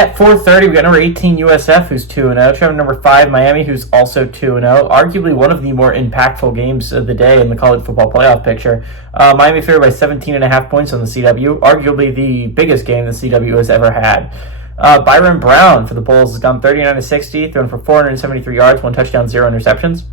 At 4:30, we got number 18 USF, who's 2-0. Trevor number 5 Miami, who's also 2-0. Arguably one of the more impactful games of the day in the college football playoff picture. Miami favored by 17.5 points on the CW. Arguably the biggest game the CW has ever had. Byron Brown for the Bulls has gone 39-60, thrown for 473 yards, 1 touchdown, 0 interceptions.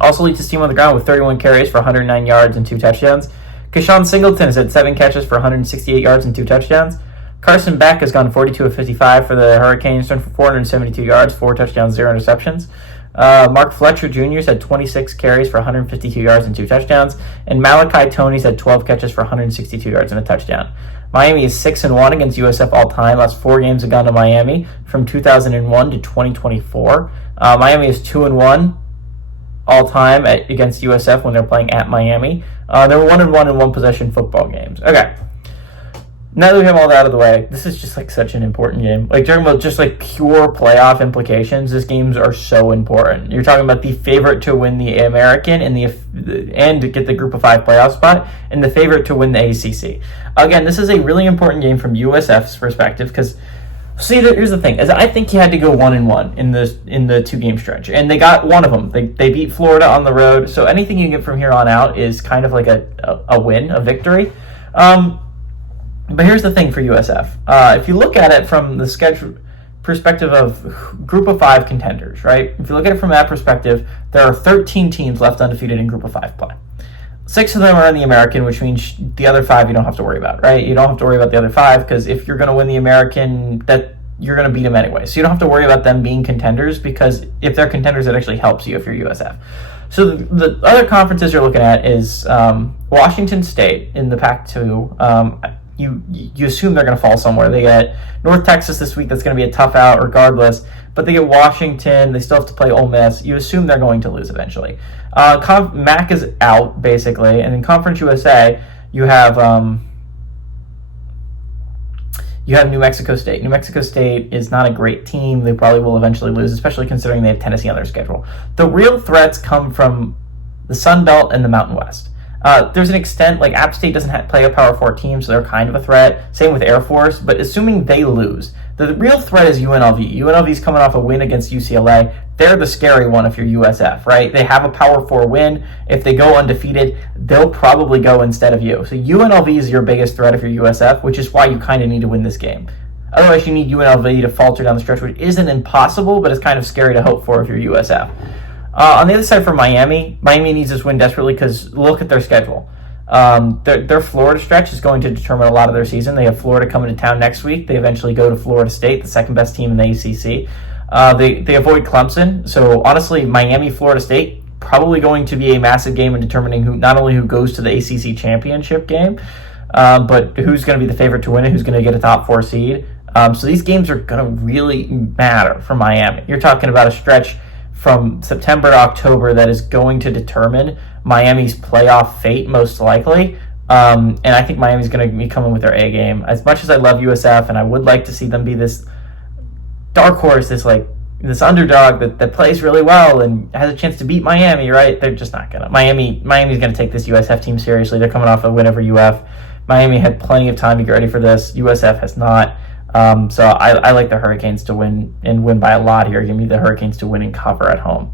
Also leads his team on the ground with 31 carries for 109 yards and 2 touchdowns. Keshawn Singleton has had 7 catches for 168 yards and 2 touchdowns. Carson Beck has gone 42 of 55 for the Hurricanes, thrown for 472 yards, 4 touchdowns, 0 interceptions. Mark Fletcher Jr. has had 26 carries for 152 yards and 2 touchdowns. And Malachi Toney's had 12 catches for 162 yards and a touchdown. Miami is 6-1 against USF all-time. Last 4 games have gone to Miami from 2001 to 2024. Miami is 2-1 all-time against USF when they're playing at Miami. They're 1-1 in one-possession football games. Okay. Now that we have all that out of the way, this is just like such an important game. Like talking about just like pure playoff implications, these games are so important. You're talking about the favorite to win the American and to get the Group of 5 playoff spot, and the favorite to win the ACC. Again, this is a really important game from USF's perspective because, see, here's the thing: is I think you had to go 1-1 in the 2-game stretch, and they got one of them. They beat Florida on the road, so anything you get from here on out is kind of like a win, a victory. But here's the thing for USF. If you look at it from the schedule perspective of Group of 5 contenders, right? If you look at it from that perspective, there are 13 teams left undefeated in Group of 5 play. 6 of them are in the American, which means the other 5 you don't have to worry about, right? You don't have to worry about the other 5 because if you're going to win the American, that you're going to beat them anyway. So you don't have to worry about them being contenders because if they're contenders, it actually helps you if you're USF. So the other conferences you're looking at is Washington State in the Pac-2. You assume they're going to fall somewhere. They get North Texas this week. That's going to be a tough out regardless. But they get Washington. They still have to play Ole Miss. You assume they're going to lose eventually. MAC is out, basically. And in Conference USA, you have New Mexico State. New Mexico State is not a great team. They probably will eventually lose, especially considering they have Tennessee on their schedule. The real threats come from the Sun Belt and the Mountain West. There's an extent, like App State doesn't play a Power 4 team, so they're kind of a threat. Same with Air Force, but assuming they lose, the real threat is UNLV. UNLV's coming off a win against UCLA. They're the scary one if you're USF, right? They have a Power 4 win. If they go undefeated, they'll probably go instead of you. So UNLV is your biggest threat if you're USF, which is why you kind of need to win this game. Otherwise, you need UNLV to falter down the stretch, which isn't impossible, but it's kind of scary to hope for if you're USF. On the other side for Miami needs this win desperately because look at their schedule. Their Florida stretch is going to determine a lot of their season. They have Florida coming to town next week. They eventually go to Florida State, the second best team in the ACC. They avoid Clemson. So honestly, Miami, Florida State, probably going to be a massive game in determining not only who goes to the ACC championship game, but who's going to be the favorite to win it, who's going to get a top 4 seed. So these games are going to really matter for Miami. You're talking about a stretch from September to October that is going to determine Miami's playoff fate most likely. And I think Miami's going to be coming with their A game. As much as I love USF and I would like to see them be this dark horse, this underdog that plays really well and has a chance to beat Miami, right? They're just not going to. Miami's going to take this USF team seriously. They're coming off a win over UF. Miami had plenty of time to get ready for this. USF has not. So I like the Hurricanes to win and win by a lot here. Give me the Hurricanes to win and cover at home.